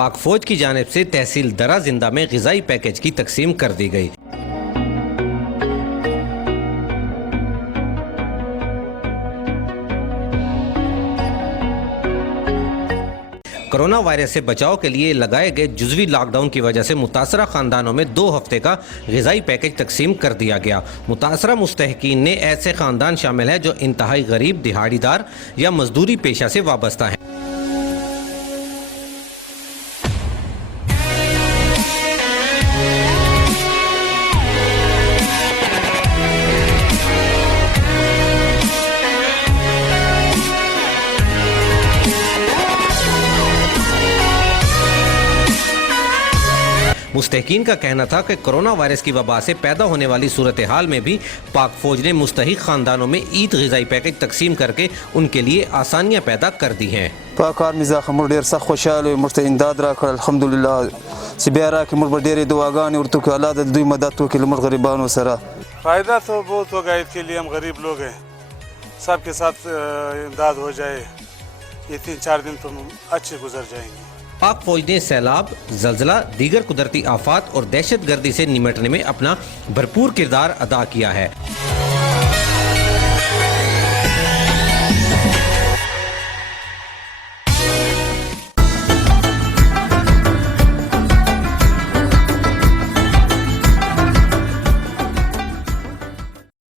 पाक फौज की जानिब से तहसील दरा जिंदा में ग़िज़ाई पैकेज की तकसीम कर दी गई। कोरोना वायरस से बचाव के लिए लगाए गए जुज़वी लॉकडाउन की वजह से मुतासरा ख़ानदानों में 2 हफ्ते का ग़िज़ाई पैकेज तकसीम कर दिया गया। मुतासरा मुस्तहिकीन ने ऐसे ख़ानदान शामिल हैं जो इंतहाई गरीब, दिहाड़ीदार या मजदूरी पेशा से वाबस्ता हैं। मुस्तहिकीन का कहना था कि कोरोना वायरस की वबा से पैदा होने वाली सूरत हाल में भी पाक फौज ने मुस्तहिक खानदानों में ईद ग़िज़ाई पैकेज तकसीम करके उनके लिए आसानियाँ पैदा कर दी हैं। पाक आर्मी ज़ाख़ मुर ढेर सख्त खुशहाल मुझे इमदाद राखड़ अल्हम्दुलिल्लाह सिबियारा के मुर ढेर दुआगान और तो के औलाद दुई मदद तो के मुर गरीबान सरा फ़ायदा तो बहुत होगा। इसके लिए हम गरीब लोग हैं, सबके साथ इमदाद हो जाए, ये 3-4 दिन तो अच्छे गुजर जाएंगे। पाक फौज ने सैलाब, ज़लज़ला, दीगर कुदरती आफात और दहशत गर्दी से निमटने में अपना भरपूर किरदार अदा किया है।